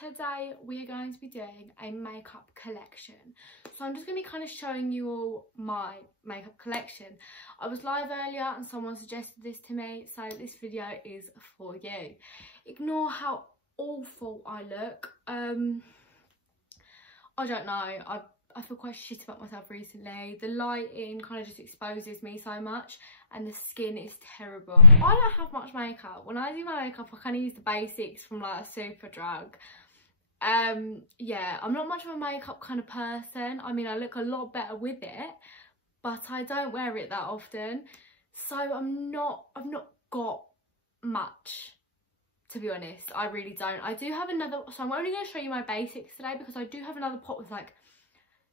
today we're going to be doing a makeup collection. So I'm just going to be kind of showing you all my makeup collection. I was live earlier and someone suggested this to me, so this video is for you. Ignore how awful I look. I don't know, I feel quite shit about myself recently. The lighting kind of just exposes me so much and the skin is terrible. I don't have much makeup. When I do my makeup, I kind of use the basics from like a Superdrug. Yeah, I'm not much of a makeup kind of person. I mean, I look a lot better with it, but I don't wear it that often. So I've not got much, to be honest. I really don't. I do have another, so I'm only going to show you my basics today because I do have another pot with like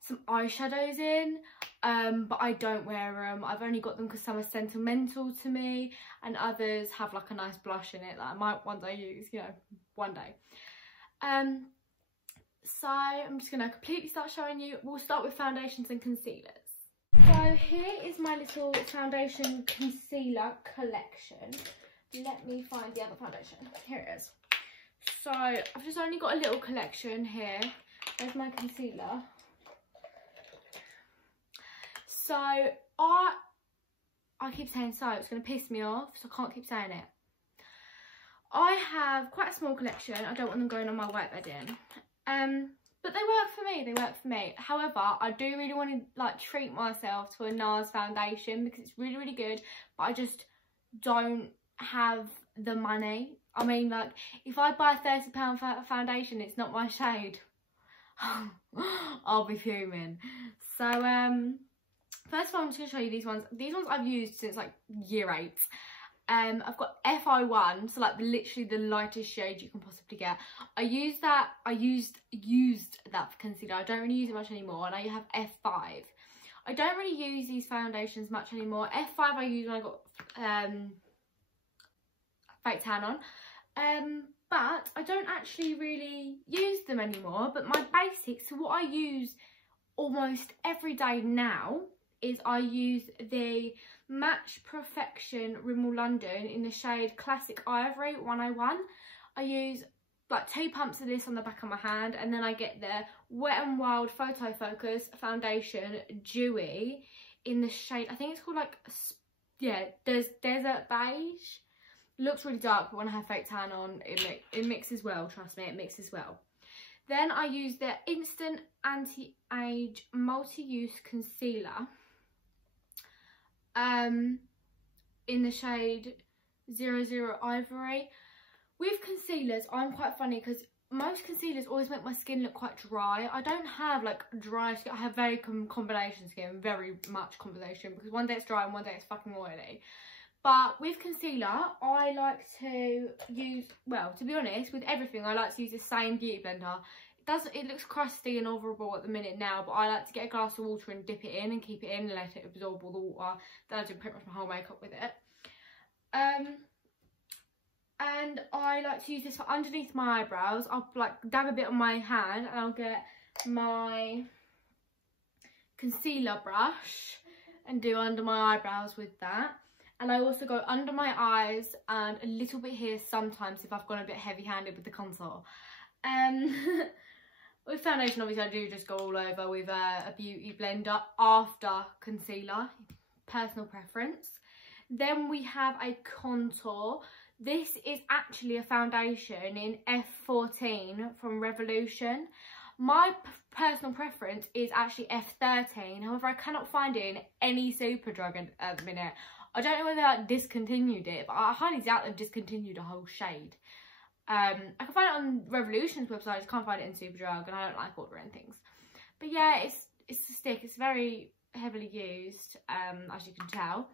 some eyeshadows in, but I don't wear them. I've only got them because some are sentimental to me and others have like a nice blush in it that I might one day use, you know, one day. So I'm just going to completely start showing you. We'll start with foundations and concealers. So here is my little foundation concealer collection. Let me find the other foundation. Here it is. So I've just only got a little collection here. There's my concealer. So I keep saying so, it's going to piss me off, so I can't keep saying it. I have quite a small collection. I don't want them going on my white bedding. But they work for me, However, I do really want to like treat myself to a NARS foundation because it's really, really good, but I just don't have the money. I mean, like, if I buy £30 foundation, it's not my shade. I'll be fuming. So, first of all, I'm just going to show you these ones. These ones I've used since like year 8. I've got FI1, so like literally the lightest shade you can possibly get. I used that for concealer. I don't really use it much anymore, and I have F5. I don't really use these foundations much anymore. F5 I used when I got fake tan on, but I don't actually really use them anymore. But my basics, so what I use almost every day now is I use the Match Perfection Rimmel London in the shade Classic Ivory 101. I use like 2 pumps of this on the back of my hand, and then I get the Wet n Wild Photo Focus Foundation Dewy in the shade, I think it's called like, yeah, there's Desert Beige. Looks really dark, but when I have fake tan on, it mixes well, trust me, it mixes well. Then I use the Instant Anti-Age Multi-Use Concealer in the shade 00 Ivory. With concealers, I'm quite funny because most concealers always make my skin look quite dry. I don't have like dry skin. I have very combination skin, very much combination, because one day it's dry and one day it's fucking oily. But with concealer, I like to use, well, to be honest, with everything, I like to use the same beauty blender. It looks crusty and horrible at the minute now, but I like to get a glass of water and dip it in and keep it in and let it absorb all the water. Then I do pretty much my whole makeup with it. And I like to use this for underneath my eyebrows. I'll like dab a bit on my hand and I'll get my concealer brush and do under my eyebrows with that. And I also go under my eyes and a little bit here sometimes if I've gone a bit heavy-handed with the contour. With foundation, obviously, I do just go all over with a beauty blender after concealer, personal preference. Then we have a contour. This is actually a foundation in F14 from Revolution. My personal preference is actually F13. However, I cannot find it in any Superdrug at the minute. I don't know whether I discontinued it, but I highly doubt they've discontinued a whole shade. I can find it on Revolution's website, I just can't find it in Superdrug, and I don't like ordering things. But yeah, it's a stick. It's very heavily used, as you can tell.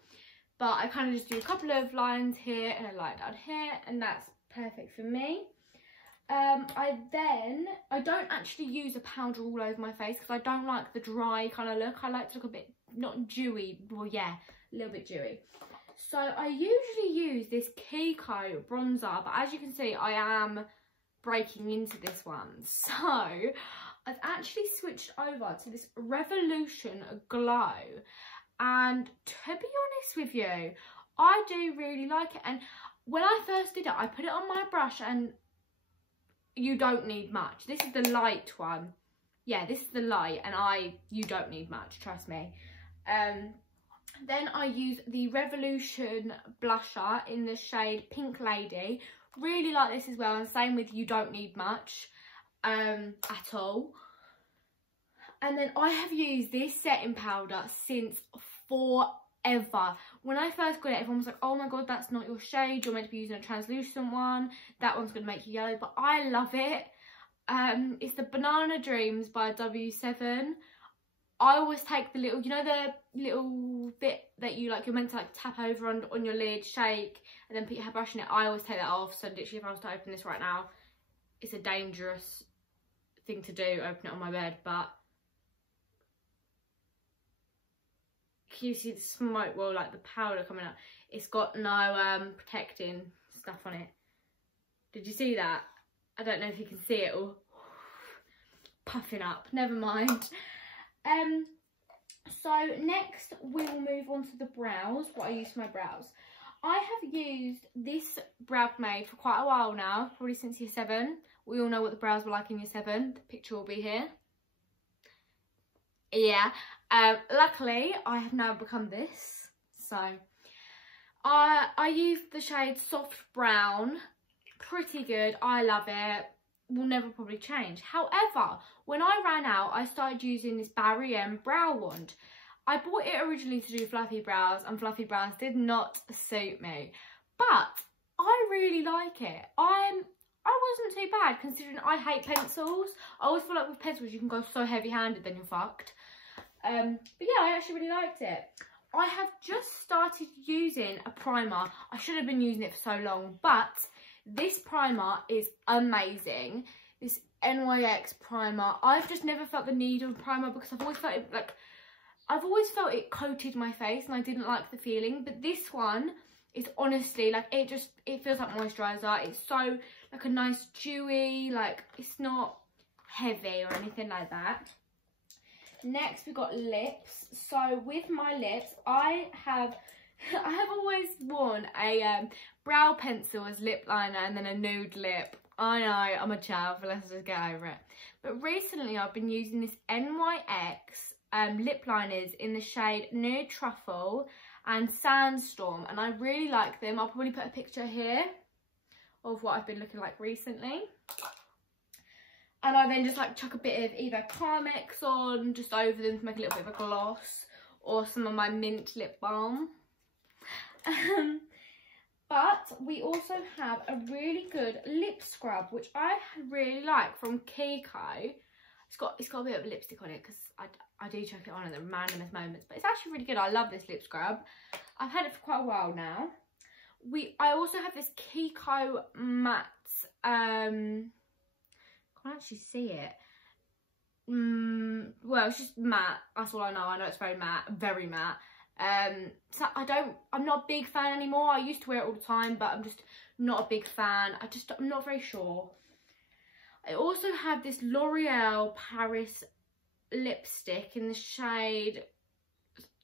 But I kind of just do a couple of lines here and a line down here, and that's perfect for me. I don't actually use a powder all over my face because I don't like the dry kind of look. I like to look a bit, not dewy, well yeah, a little bit dewy. So I usually use this Kiko bronzer, but as you can see, I am breaking into this one. So I've actually switched over to this Revolution Glow. And to be honest with you, I do really like it. And when I first did it, I put it on my brush and You Don't Need Much. This is the light one. Yeah, this is the light, and You Don't Need Much, trust me. Then I use the Revolution blusher in the shade Pink Lady. Really like this as well, and same with You Don't Need Much at all. And then I have used this setting powder since forever. When I first got it, everyone was like, oh my god, that's not your shade, you're meant to be using a translucent one, that one's going to make you yellow, but I love it. It's the Banana Dreams by W7. I always take the little, you know, the little bit that you're meant to like tap over on your lid, shake, and then put your hairbrush in it. I always take that off, so literally if I was to open this right now, it's a dangerous thing to do, open it on my bed, but can you see the smoke? Well, like the powder coming out. It's got no protecting stuff on it. Did you see that? I don't know if you can see it all puffing up. Never mind. So next we will move on to the brows. What I use for my brows. I have used this brow pomade for quite a while now, probably since year 7. We all know what the brows were like in year 7. The picture will be here. Yeah. Luckily, I have now become this. So, I use the shade Soft Brown. Pretty good. I love it. Will never probably change. However, when I ran out, I started using this Barry M brow wand. I bought it originally to do fluffy brows, and fluffy brows did not suit me. But I really like it. I wasn't too bad, considering I hate pencils. I always feel like with pencils you can go so heavy-handed, then you're fucked. But yeah, I actually really liked it. I have just started using a primer. I should have been using it for so long, but this primer is amazing. This NYX primer. I've just never felt the need of a primer because I've always felt it coated my face and I didn't like the feeling. But this one is honestly like it feels like moisturiser. It's so like a nice dewy, like it's not heavy or anything like that. Next we've got lips. So with my lips, I have always worn a brow pencil as lip liner and then a nude lip. I know, I'm a child, but let's just get over it. But recently I've been using this NYX lip liners in the shade Nude Truffle and Sandstorm, and I really like them. I'll probably put a picture here of what I've been looking like recently. And I then just like chuck a bit of either Carmex on just over them to make a little bit of a gloss, or some of my mint lip balm. But we also have a really good lip scrub, which I really like, from Kiko. It's got a bit of lipstick on it because I do chuck it on at the randomest moments, but it's actually really good. I love this lip scrub. I've had it for quite a while now. I also have this Kiko matte. Can't actually see it. Well, it's just matte. That's all I know. I know it's very matte, very matte. So I'm not a big fan anymore. I used to wear it all the time, but I'm just not a big fan. I'm not very sure. I also have this L'Oreal Paris lipstick in the shade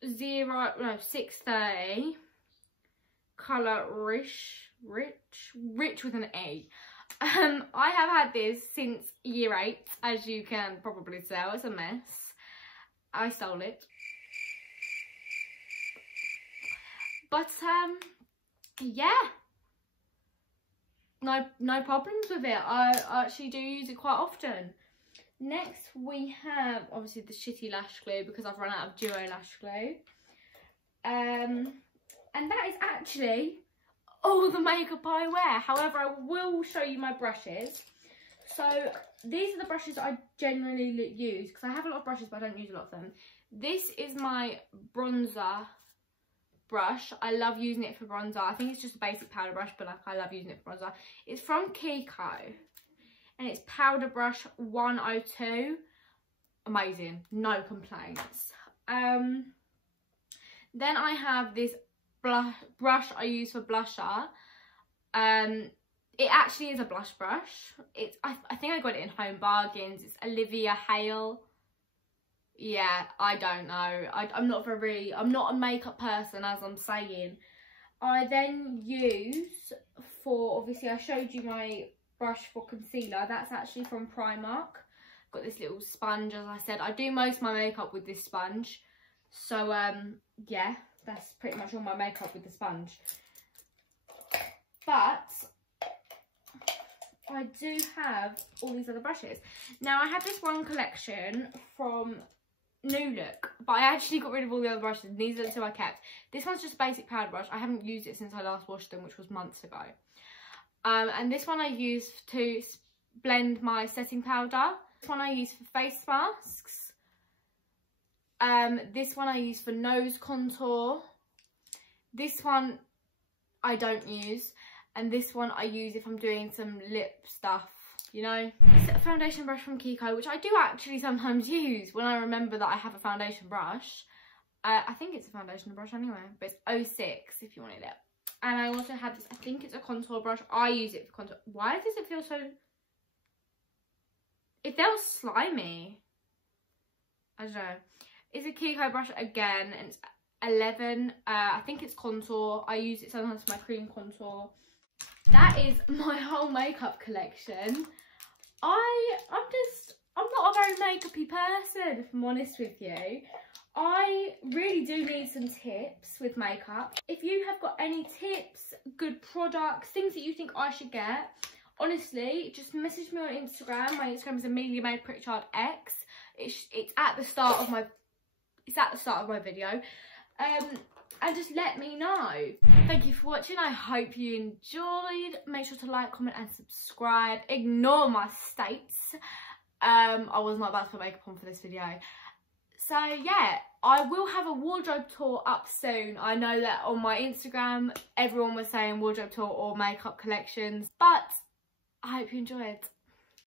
630, colour Rich with an E. I have had this since year 8, as you can probably tell. It's a mess. I stole it. But yeah, no problems with it. I actually do use it quite often. Next we have obviously the shitty lash glue, because I've run out of duo lash glue. And that is actually all the makeup I wear. However, I will show you my brushes. So these are the brushes I generally use, because I have a lot of brushes but I don't use a lot of them. This is my bronzer brush. I love using it for bronzer. I think it's just a basic powder brush, but like I love using it for bronzer. It's from Kiko and it's powder brush 102. Amazing, no complaints. Then I have this brush I use for blusher. It actually is a blush brush. I think I got it in Home Bargains. It's Olivia Hale. Yeah, I don't know. I'm not a makeup person, as I'm saying. I then use, for, obviously I showed you my brush for concealer. That's actually from Primark. Got this little sponge, as I said. I do most of my makeup with this sponge. So, yeah, that's pretty much all my makeup with the sponge. But I do have all these other brushes. Now, I had this one collection from New Look, but I actually got rid of all the other brushes, and these are the two I kept. This one's just a basic powder brush. I haven't used it since I last washed them, which was months ago. And this one I use to blend my setting powder. This one I use for face masks. This one I use for nose contour. This one I don't use. And this one I use if I'm doing some lip stuff, you know. It's a foundation brush from Kiko, which I do actually sometimes use when I remember that I have a foundation brush. I think it's a foundation brush anyway, but it's 06 if you wanted it. And I also have this, I think it's a contour brush. I use it for contour. Why does it feel so... It feels slimy. I don't know. It's a Kiko brush again, and it's 11. I think it's contour. I use it sometimes for my cream contour. That is my whole makeup collection. I'm not a very makeup-y person, if I'm honest with you. I really do need some tips with makeup. If you have got any tips, good products, things that you think I should get, honestly, just message me on Instagram. My Instagram is Amelia-Mae X. It's at the start of my video. And just let me know. Thank you for watching. I hope you enjoyed. Make sure to like, comment and subscribe. Ignore my states. I was not about to put makeup on for this video. So yeah, I will have a wardrobe tour up soon. I know that on my Instagram everyone was saying wardrobe tour or makeup collections, but I hope you enjoyed.